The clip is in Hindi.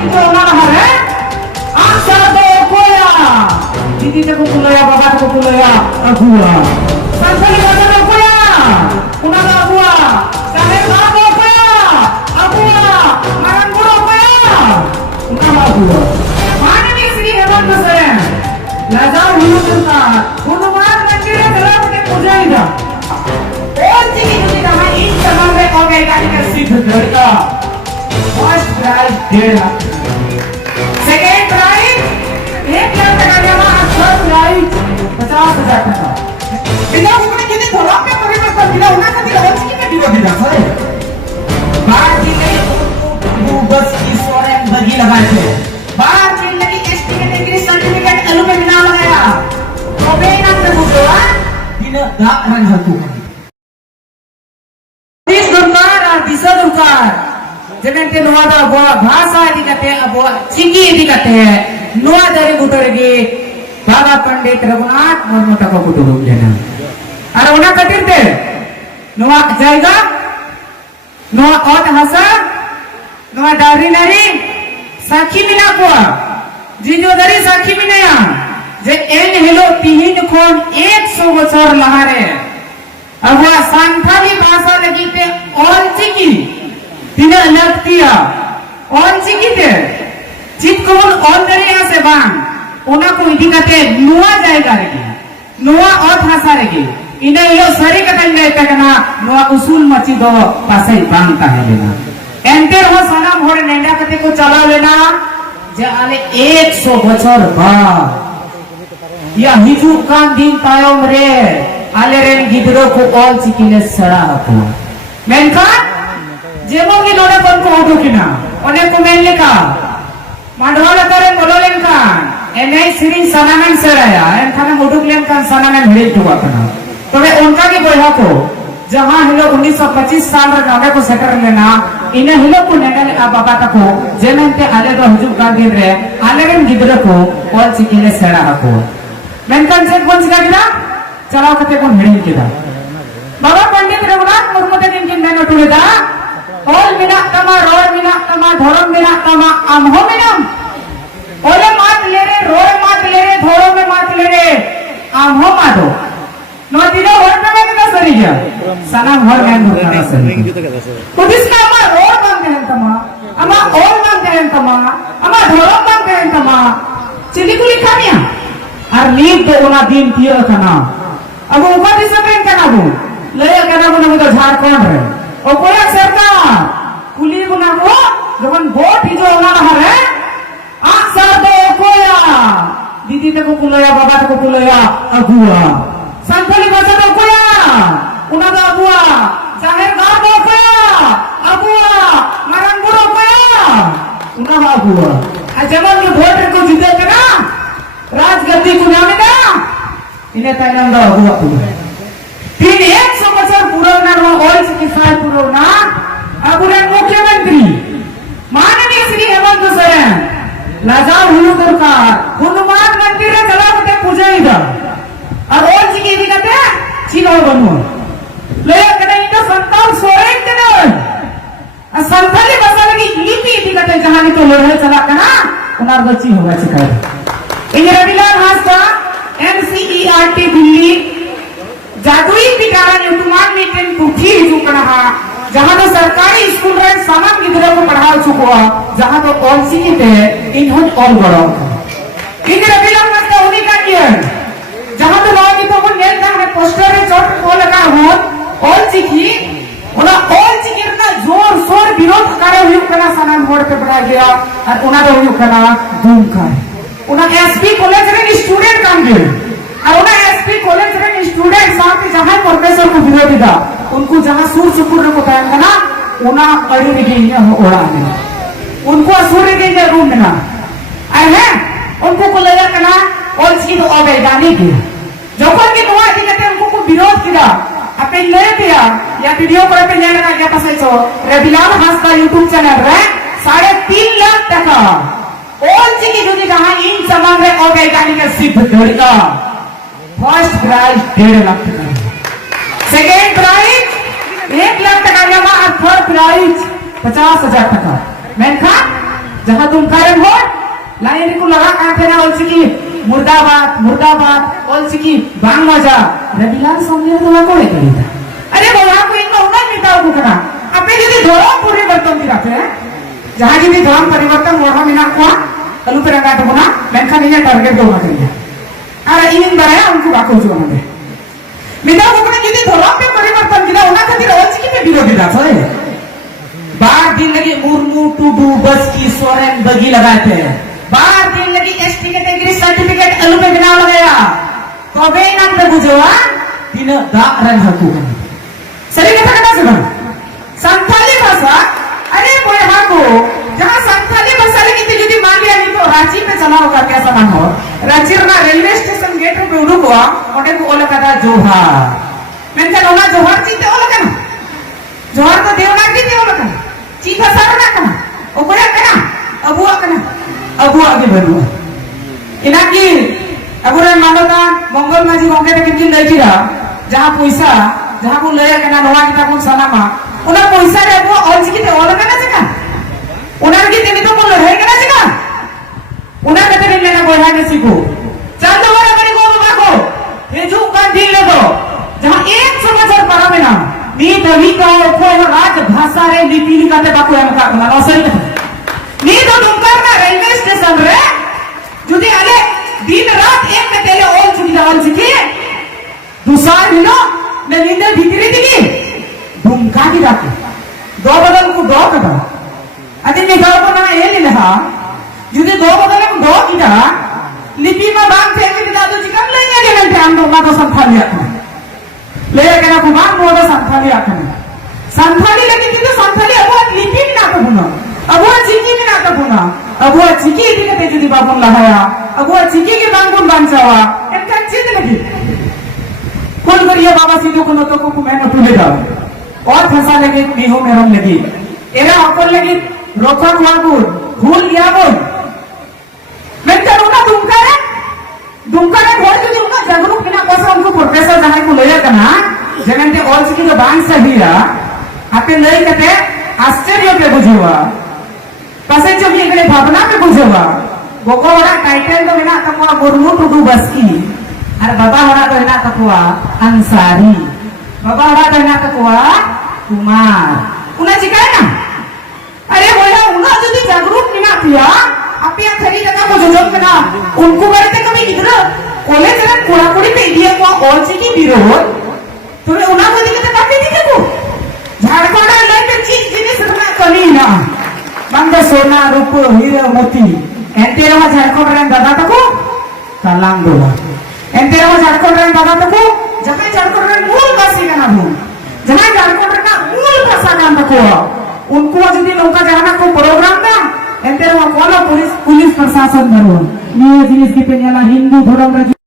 itu orang hari asal dokoya didi te kukulaya baba te kukulaya agua sansali baba dokoya unaga agua sahe ba dokoya agua maran guru dokoya unaga agua mana ni sini hewan besar lazar hulu turka hunuman मंदिर गला के पूजाएगा और जी की कहा इन तमाम में हो गए गाड़ी का सिद्ध लड़का first prize 1.5 lakh second prize 1 lakh टका जमा थर्ड प्राइज 50,000 टका बिना उसने कितने धोला पे परिवर्तन दिला उना का दिला और जी में दिला दिला सर बाहर जी ने वो बस की सोरेन बगी लगाए थे बाहर जी ने एसटी के डिग्री सर्टिफिकेट एलू में बिना लगाया तो बेना से बुझवा बिना दाग रंग हल्कू bisa dukar jangan ke nuwa da abuwa bahasa di kate abuwa ciki di kate nuwa dari butor gi Baba Pandit Raghunath Murmu tako kutu jana ara una katirte nuwa jaiga nuwa ot hasa nuwa dari nari sakhi mina ko jinjo dari sakhi mina ya je en helo tihin khon 100 বছর lahare अब संथाली भाषा लगी पे ऑल चिकी तीन लगतिया ऑल चिकी थे चित को ऑल दरिया से बांग उन्हें को इधी कते नुआ जाएगा रेगी नुआ और भाषा रेगी इन्हें यो सरी कते नहीं तकना नुआ उसूल मची दो पासे बांगता है लेना एंटर हो सनम हो नेंडा कते को चला लेना जे आले 100 বছর बाद या हिजू कान दिन तायम रे आलेरेन गिदरो को ऑल चिकिले सड़ा हको मेनका जेमो की नोडे बन को उठो किना ओने को मेन लेका मांडवाला करे बोलोलेन का एने सिरिन सनानन सराया एन खाना मुडुकलेन का सनानन भेड़ टुवा कना तबे उनका की बोया को जहां हिलो 1925 साल रे गावे को सेटर लेना इने हिलो को नेगले आ बाबा तको जेमेंते आले दो हुजू का दिन रे आलेरेन गिदरो को ऑल चिकिले सड़ा हको मेनका से कौन सी गाड़ी चलाओ कते को हेडिंग किदा बाबा पंडित रघुनाथ मुर्मु ते किन किन देनो टुलेदा ऑल मिना तमा रोय मिना तमा धोरम मिना तमा आमहो मिनम ओले मात ले रे रोय मात ले रे धोरो में मात ले रे आमहो मादो नो दिनो होर में के सरी गया सना भर में भरना सरी पुलिस का अमा रोय मांगते हैं तमा अमा ऑल मांगते हैं तमा अमा धोरम मांगते हैं तमा चिली कुली खानिया और नींद तो उना दिन थियो खाना अब ऊपर दिशा में क्या नाबू ले क्या नाबू ना तो झारखंड है और कोई सरकार कुली को नाबू जब वोट ही जो होना है आंसर दो कोया दीदी ते को कुलया बाबा ते को कुलया अगुआ संथाली भाषा दो कोया उना दो अगुआ जाहिर गांव दो कोया अगुआ मरन बुरो कोया उना अगुआ जब ये वोट को जीते ना राजगद्दी को नामे ना इन्हें ताइनम दा हुआ पूरा तीन 100 बছর पुराना रो ऑल चिकित्सा पुराना अबुरे मुख्यमंत्री माननीय श्री हेमंत सोरेन लाजार हुलु तुरका हनुमान मंदिर रे चला के पूजा इदा और ऑल चिकित्सा दिखते चिनो बनो ले कने इनो संतान सोरेन कने संताली भाषा लगी लिपि दिखते जहां तो लड़े चला कना उनार बच्ची होगा चिका इन रविलाल हासदा NCERT दिल्ली जादुई पिटारा न्यूटमान मीटिंग कुठी जुकना जहां तो सरकारी स्कूल रे सामान गिदरे को पढ़ा चुका जहां तो कौन सी की थे इन्हों और बड़ो इन रविलाल हासदा उन्हीं का किया जहां तो लोग तो वो नेल का पोस्टर रे चोट को लगा हो ऑल चिकी उना ऑल चिकी ना जोर शोर विरोध करे हुई कना सामान बोर्ड पे पढ़ा गया और उना तो हुई कना धूम का उना एसपी कॉलेज रे स्टूडेंट काम दे और उना एसपी कॉलेज रे स्टूडेंट साथ जहां प्रोफेसर को विरोधी था उनको जहां सूर सुकुर को पाएंगे ना उना अड़ी रे गई ओड़ा में उनको सूर्य के रूम में ना आए हैं उनको को लगा कना और चीज अवैधानिक है जब कि नवा दिखते उनको को विरोध किया अपने ले दिया या वीडियो पर पे ले लगा क्या पसे छो रविलाल हासदा YouTube चैनल रे 3.5 लाख टका और की जो जहां इन समान में अवैधानिक सिद्ध लड़का फर्स्ट प्राइज 1.5 लाख टका सेकंड प्राइज 1 लाख टका जमा और थर्ड प्राइज 50,000 टका मेनखा जहां तुम कारण हो लाइन को लगा आते ना ओलचिकी मुर्दाबाद मुर्दाबाद ओलचिकी बांग मजा रविलाल सोनिया तो ना कोई करीता अरे बोला को इनको उन्हें मिटाओ बुकना अपने यदि धर्म परिवर्तन दिखाते हैं जहां यदि धर्म परिवर्तन वहां मिना को अलू पे रंगा तो ना मेंखा नहीं टारगेट दो ना करिए अरे इन बराया उनको बाको जो हमें मिटाओ बुकना यदि धर्म पे परिवर्तन दिला उन्हें खातिर ओलचिकी पे विरोधी दाता है बार दिन लगी मुर्मू टूडू बस की सोरेन बगी लगाते हैं बार दिन लगी एसटी कैटेगरी सर्टिफिकेट अलू पे बिना लगाया तो अबे नाम पे बुझवा दिन दाग रंग हकू सही कथा कथा से संथाली भाषा अरे कोई हाको जहां संथाली भाषा लेकिन यदि मान लिया तो रांची पे चला होगा कैसा मान हो रांची ना रेलवे स्टेशन गेट पे उड़ू हुआ ओटे को ओला कदा जोहार मेंका ओना जोहार चिते ओला कना जोहार तो देवनागरी पे ओला कना ची भाषा ना कना ओकोया कना अबुआ के बनुआ इना की अबुरे मानवता मंगल माझी गंगे ते किन लई किरा जहां पैसा जहां को लया कना नवा किता को सनामा उना पैसा रे अबुआ ओलचिकी ते ओला कना जका उना की तेनी तो को लहै कना जका उना कते दिन लेना गोहा ने सिको चल तो वाला करी को बाको हे जो कान दिन ले दो जहां एक समाचार परा में ना नी तभी का कोई राज भाषा रे लिपि लिखाते बाको हम का ना असली नी तो दुमकर ना रेलवे स्टेशन रे जुदी आले दिन रात एक में तेले ओलचिकी दूसरा दिनो ने नींदे भीतरी दिगी दुमका की रात दो बदल को दो कदा अति निगाह को ना ये लिहा जुदी दो बदल को दो किदा लिपि में बांग थे में दिला तो चिकन ले गए ने ध्यान दो ना तो संथाली आके ले गए ना कुमार मोदा संथाली आके संथाली लेकिन तो संथाली अब लिपि में ना तो बुना अबुआ चिकी में नाटक होना अबुआ चिकी दिखते जुदी बाबुन लहाया अबुआ चिकी के बांगुन बांचावा इनका चित लगी कौन करिए बाबा सीधो को तो को मैं तुले जाओ और फंसा लगे बिहो में हम लगी एरा अकल लगी रोका मागुन भूल गया बोल मैं करूंगा दुमका रे घर जुदी उनका जागरूक बिना कोसा उनको प्रोफेसर जहां को लेया कना जगंते और चिकी के बांग सहिया आपे लई कते आश्चर्य के बुझेवा पसे जो ये गले भावना पे बुझेवा गोको वाला टाइटल तो बिना तकवा मुर्मू टुडू बसकी अरे बाबा वाला तो बिना तकवा अंसारी बाबा वाला तो बिना तकवा कुमार उना चिकाय ना अरे बोला उना यदि जागरूक बिना थिया आपे या खरी जगह को जोजों ना उनको बरते कभी किधर कॉलेज रे कुड़ाकुड़ी पे दिया को और की विरोध तुम्हें उना को दिखते काफी दिखे को झारखंड ले पे चीज जिनिस ना कली ना बंद सोना रूप हीरा मोती एंतेरा झारखंड रे दादा तको कलाम दोला एंतेरा झारखंड रे दादा तको जहां झारखंड रे मूल भाषा का नाम जहां झारखंड रे मूल भाषा का तको उनको यदि नौका जहां को प्रोग्राम ना एंतेरा कौन पुलिस प्रशासन धरो ये जिनिस की पेनियाला हिंदू धर्म